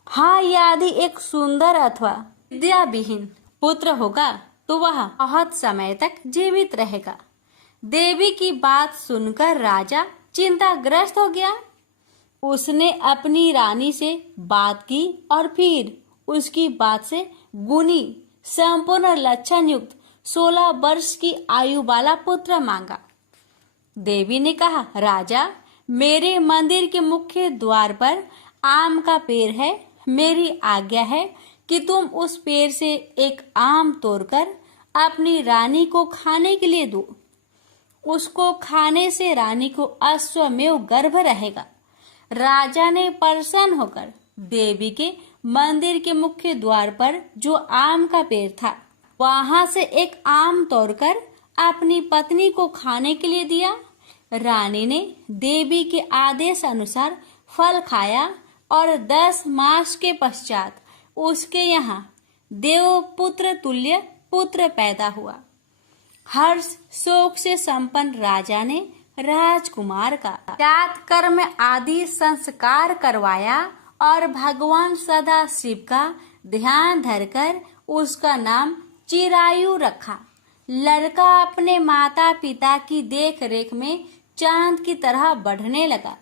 हाँ, यदि एक सुंदर अथवा विद्याविहीन पुत्र होगा तो वह बहुत समय तक जीवित रहेगा। देवी की बात सुनकर राजा चिंताग्रस्त हो गया। उसने अपनी रानी से बात की और फिर उसकी बात से गुणी संपूर्ण लक्षण युक्त 16 वर्ष की आयु वाला पुत्र मांगा। देवी ने कहा, राजा, मेरे मंदिर के मुख्य द्वार पर आम का पेड़ है। मेरी आज्ञा है कि तुम उस पेड़ से एक आम तोड़कर अपनी रानी को खाने के लिए दो। उसको खाने से रानी को अश्वमेव गर्भ रहेगा। राजा ने प्रसन्न होकर देवी के मंदिर के मुख्य द्वार पर जो आम का पेड़ था, वहां से एक आम तोड़कर अपनी पत्नी को खाने के लिए दिया। रानी ने देवी के आदेश अनुसार फल खाया और 10 मास के पश्चात उसके यहाँ देवपुत्र तुल्य पुत्र पैदा हुआ। हर्ष शोक से संपन्न राजा ने राजकुमार का जात कर्म आदि संस्कार करवाया और भगवान सदा शिव का ध्यान धरकर उसका नाम चिरायु रखा। लड़का अपने माता पिता की देख रेख में चांद की तरह बढ़ने लगा।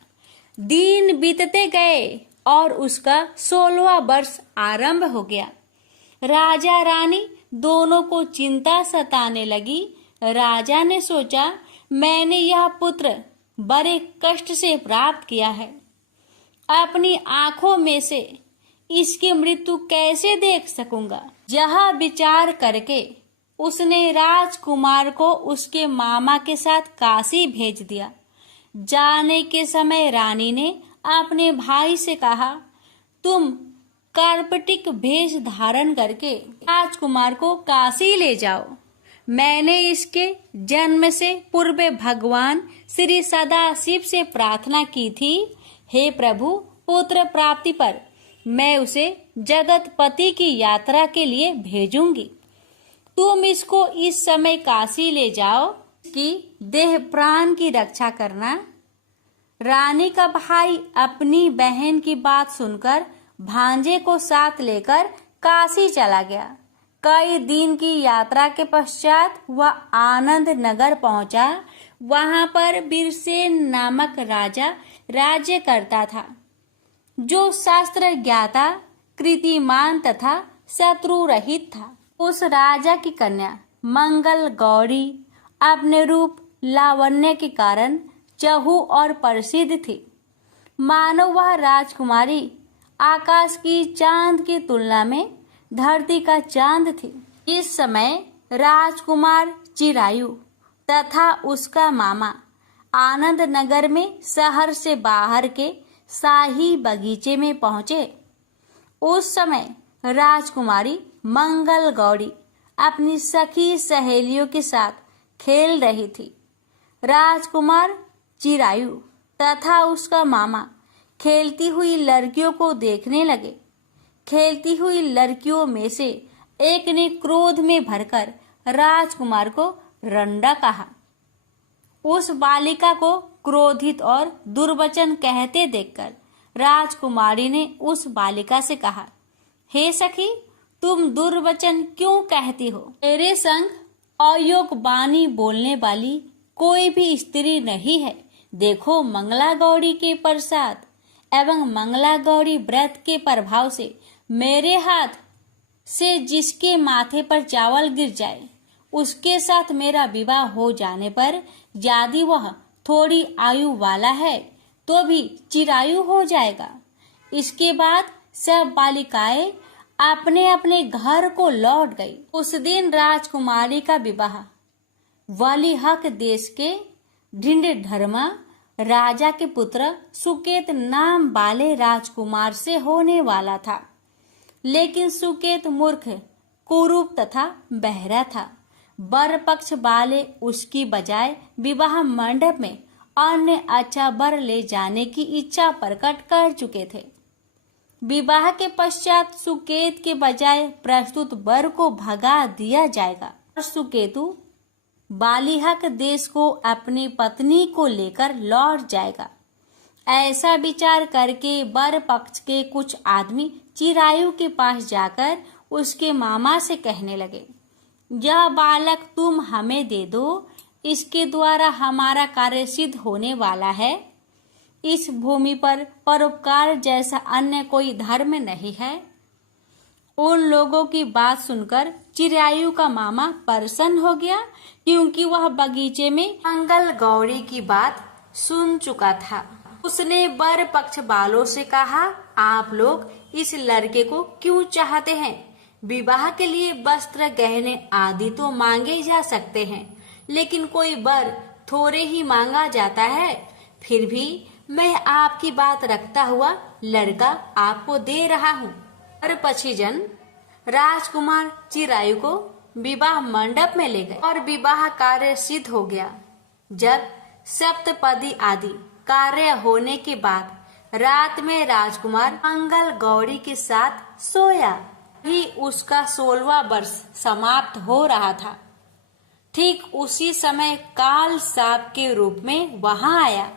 दिन बीतते गए और उसका 16वां वर्ष आरंभ हो गया। राजा रानी दोनों को चिंता सताने लगी। राजा ने सोचा, मैंने यह पुत्र बड़े कष्ट से प्राप्त किया है। अपनी आंखों में से इसकी मृत्यु कैसे देख सकूंगा। यह विचार करके उसने राजकुमार को उसके मामा के साथ काशी भेज दिया। जाने के समय रानी ने अपने भाई से कहा, तुम कार्पटिक वेश धारण करके राजकुमार को काशी ले जाओ। मैंने इसके जन्म से पूर्व भगवान श्री सदाशिव से प्रार्थना की थी, हे प्रभु, पुत्र प्राप्ति पर मैं उसे जगतपति की यात्रा के लिए भेजूंगी। तुम इसको इस समय काशी ले जाओ कि देह प्राण की रक्षा करना। रानी का भाई अपनी बहन की बात सुनकर भांजे को साथ लेकर काशी चला गया। कई दिन की यात्रा के पश्चात वह आनंद नगर पहुंचा। वहां पर बीरसेन नामक राजा राज्य करता था, जो शास्त्र ज्ञाता, कीर्तिमान तथा शत्रु रहित था। उस राजा की कन्या मंगल गौरी अपने रूप लावण्य के कारण चहु और प्रसिद्ध थी। मानो वह राजकुमारी आकाश की चांद की तुलना में धरती का चांद थी। इस समय राजकुमार चिरायु तथा उसका मामा आनंद नगर में शहर से बाहर के शाही बगीचे में पहुंचे। उस समय राजकुमारी मंगल गौरी अपनी सखी सहेलियों के साथ खेल रही थी। राजकुमार चिरायु तथा उसका मामा खेलती हुई लड़कियों को देखने लगे। खेलती हुई लड़कियों में से एक ने क्रोध में भरकर राजकुमार को रंडा कहा। उस बालिका को क्रोधित और दुर्वचन कहते देखकर राजकुमारी ने उस बालिका से कहा, हे सखी, तुम दुर्वचन क्यों कहती हो? मेरे संग अयोग्य वाणी बोलने वाली कोई भी स्त्री नहीं है। देखो, मंगला गौरी के प्रसाद एवं मंगला गौरी व्रत के प्रभाव से मेरे हाथ से जिसके माथे पर चावल गिर जाए उसके साथ मेरा विवाह हो जाने पर यदि वह थोड़ी आयु वाला है तो भी चिरायु हो जाएगा। इसके बाद सब बालिकाएं अपने अपने घर को लौट गई। उस दिन राजकुमारी का विवाह वलिहक देश के ढिंढधर्मा राजा के पुत्र सुकेत नाम वाले राजकुमार से होने वाला था। लेकिन सुकेत मूर्ख, कुरूप तथा बहरा था। वर पक्ष वाले उसकी बजाय विवाह मंडप में अन्य अच्छा वर ले जाने की इच्छा प्रकट कर चुके थे। विवाह के पश्चात सुकेत के बजाय प्रस्तुत वर को भगा दिया जाएगा और सुकेतु बालिहक देश को अपनी पत्नी को लेकर लौट जाएगा। ऐसा विचार करके वर पक्ष के कुछ आदमी चिरायु के पास जाकर उसके मामा से कहने लगे, यह बालक तुम हमें दे दो, इसके द्वारा हमारा कार्य सिद्ध होने वाला है। इस भूमि पर परोपकार जैसा अन्य कोई धर्म नहीं है। उन लोगों की बात सुनकर चिरायु का मामा प्रसन्न हो गया, क्योंकि वह बगीचे में मंगल गौरी की बात सुन चुका था। उसने वर पक्ष वालों से कहा, आप लोग इस लड़के को क्यों चाहते हैं? विवाह के लिए वस्त्र, गहने आदि तो मांगे जा सकते हैं, लेकिन कोई वर थोड़े ही मांगा जाता है। फिर भी मैं आपकी बात रखता हुआ लड़का आपको दे रहा हूँ। और पक्षीजन राजकुमार चिरायु को विवाह मंडप में ले गए और विवाह कार्य सिद्ध हो गया। जब सप्तपदी आदि कार्य होने के बाद रात में राजकुमार मंगल गौरी के साथ सोया ही उसका 16वां वर्ष समाप्त हो रहा था। ठीक उसी समय काल सांप के रूप में वहां आया।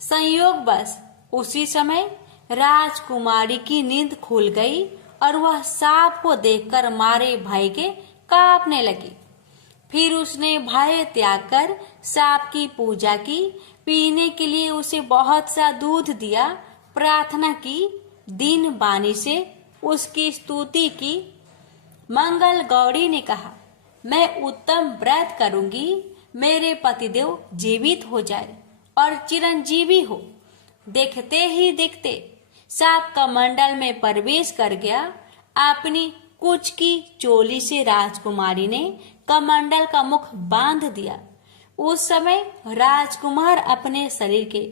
संयोगवश उसी समय राजकुमारी की नींद खुल गई और वह सांप को देखकर मारे भय के कांपने लगी। फिर उसने भय त्याग कर सांप की पूजा की, पीने के लिए उसे बहुत सा दूध दिया, प्रार्थना की, दीन बानी से उसकी स्तुति की। मंगल गौरी ने कहा, मैं उत्तम व्रत करूंगी, मेरे पतिदेव जीवित हो जाए और चिरंजीवी हो। देखते ही देखते सांप कमंडल में प्रवेश कर गया। अपनी कुछ की चोली से राजकुमारी ने कमंडल का मुख बांध दिया। उस समय राजकुमार अपने शरीर के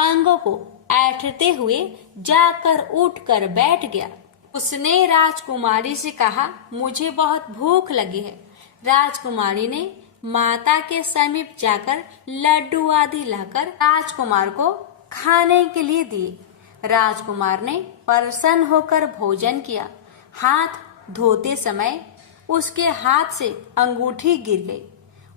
अंगों को ऐंठते हुए जाकर उठकर बैठ गया। उसने राजकुमारी से कहा, मुझे बहुत भूख लगी है। राजकुमारी ने माता के समीप जाकर लड्डू आदि लाकर राजकुमार को खाने के लिए दिए। राजकुमार ने प्रसन्न होकर भोजन किया। हाथ धोते समय उसके हाथ से अंगूठी गिर गई।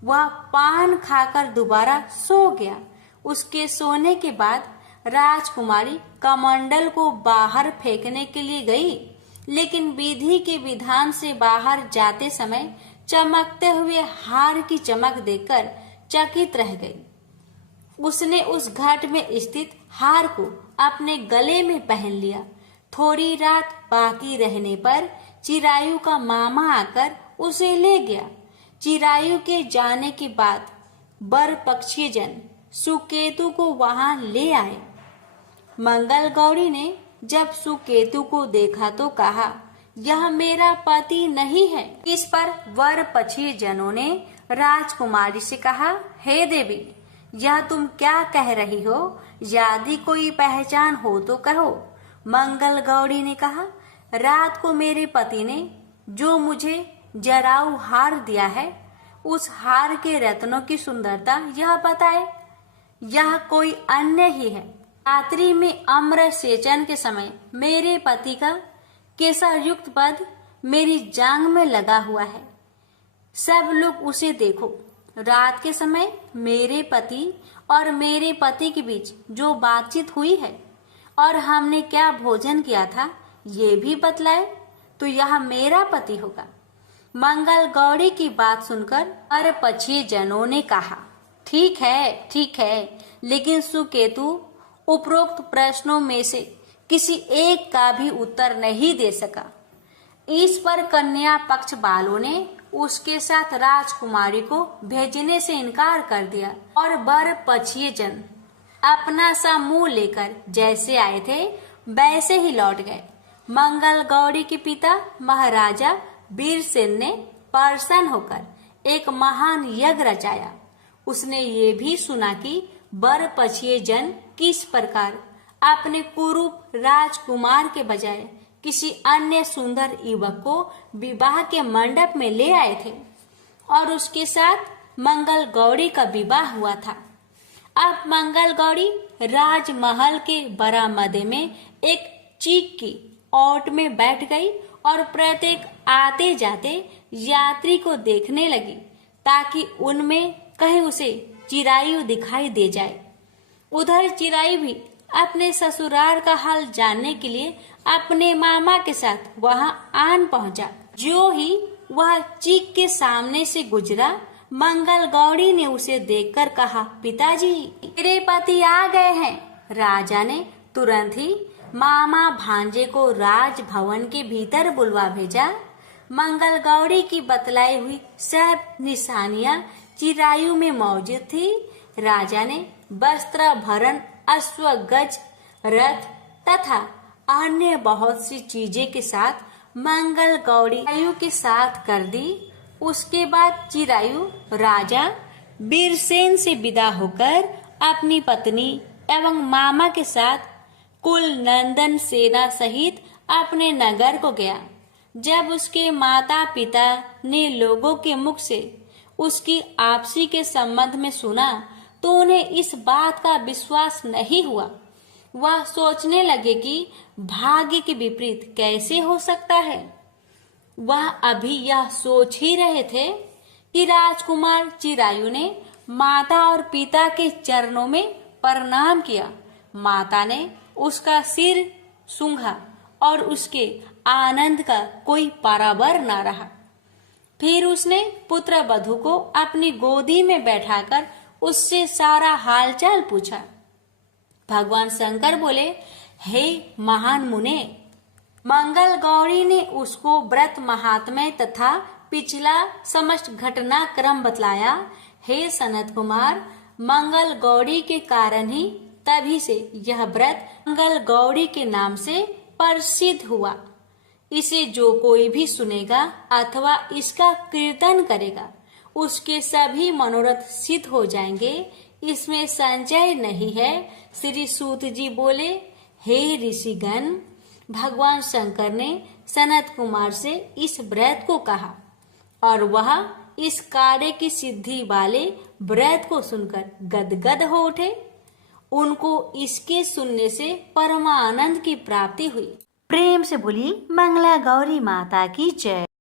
वह पान खाकर दोबारा सो गया। उसके सोने के बाद राजकुमारी कमंडल को बाहर फेंकने के लिए गई, लेकिन विधि के विधान से बाहर जाते समय चमकते हुए हार की चमक देखकर चकित रह गई। उसने उस घाट में स्थित हार को अपने गले में पहन लिया। थोड़ी रात बाकी रहने पर चिरायु का मामा आकर उसे ले गया। चिरायु के जाने के बाद वर पक्षी जन सुकेतु को वहां ले आए। मंगल गौरी ने जब सुकेतु को देखा तो कहा, यह मेरा पति नहीं है। इस पर वर पक्षी जनों ने राजकुमारी से कहा, हे देवी, यह तुम क्या कह रही हो? यदि कोई पहचान हो तो कहो। मंगल गौरी ने कहा, रात को मेरे पति ने जो मुझे जराऊ हार दिया है, उस हार के रत्नों की सुंदरता यह बताए। यह कोई अन्य ही है। रात्रि में अमृत सेचन के समय मेरे पति का केसर युक्त पद मेरी जांघ में लगा हुआ है। सब लोग उसे देखो। रात के समय मेरे पति और मेरे पति के बीच जो बातचीत हुई है और हमने क्या भोजन किया था, ये भी बतलाए तो यह मेरा पति होगा। मंगल गौरी की बात सुनकर हर पक्षी जनों ने कहा, ठीक है, लेकिन सुकेतु उपरोक्त प्रश्नों में से किसी एक का भी उत्तर नहीं दे सका। इस पर कन्या पक्ष वालों ने उसके साथ राजकुमारी को भेजने से इनकार कर दिया और वर पक्षी जन अपना सा मुंह लेकर जैसे आए थे वैसे ही लौट गए। मंगल गौरी के पिता महाराजा वीरसेन ने प्रसन्न होकर एक महान यज्ञ रचाया। उसने ये भी सुना कि वर पक्षी जन किस प्रकार अपने कुरूप राजकुमार के बजाय किसी अन्य सुंदर युवक को विवाह के मंडप में ले आए थे और उसके साथ मंगल गौरी का विवाह हुआ था। अब मंगल गौरी राजमहल के बरामदे में एक चीक की ओट में बैठ गई और प्रत्येक आते जाते यात्री को देखने लगी ताकि उनमें कहीं उसे चिरायु दिखाई दे जाए। उधर चिरायु भी अपने ससुराल का हाल जानने के लिए अपने मामा के साथ वहां आन पहुंचा। जो ही वह चीक के सामने से गुजरा, मंगल गौरी ने उसे देखकर कहा, पिताजी, मेरे पति आ गए हैं। राजा ने तुरंत ही मामा भांजे को राजभवन के भीतर बुलवा भेजा। मंगल गौरी की बतलाई हुई सब निशानियां चिरायु में मौजूद थी। राजा ने वस्त्र भरण, अश्व गज, रथ तथा अन्य बहुत सी चीजें के साथ मंगल गौरी चिरायु के साथ कर दी। उसके बाद चिरायु राजा वीरसेन से विदा होकर अपनी पत्नी एवं मामा के साथ कुल नंदन सेना सहित अपने नगर को गया। जब उसके माता पिता ने लोगों के मुख से उसकी आपसी के संबंध में सुना तो उन्हें इस बात का विश्वास नहीं हुआ। वह सोचने लगे कि भाग्य के विपरीत कैसे हो सकता है। वह अभी यह सोच ही रहे थे कि राजकुमार चिरायु ने माता और पिता के चरणों में प्रणाम किया। माता ने उसका सिर सूंघा और उसके आनंद का कोई पारावर न रहा। फिर उसने पुत्र वधू को अपनी गोदी में बैठाकर उससे सारा हालचाल पूछा। भगवान शंकर बोले, हे महान मुने, मंगल गौरी ने उसको व्रत महात्म्य तथा पिछला समस्त घटनाक्रम बतलाया। हे सनत कुमार, मंगल गौरी के कारण ही तभी से यह व्रत मंगल गौरी के नाम से प्रसिद्ध हुआ। इसे जो कोई भी सुनेगा अथवा इसका कीर्तन करेगा, उसके सभी मनोरथ सिद्ध हो जाएंगे, इसमें संशय नहीं है। श्री सूत जी बोले, हे ऋषिगण, भगवान शंकर ने सनत कुमार से इस व्रत को कहा और वह इस कार्य की सिद्धि वाले व्रत को सुनकर गदगद हो उठे। उनको इसके सुनने से परमानंद की प्राप्ति हुई। प्रेम से बोली मंगला गौरी माता की जय।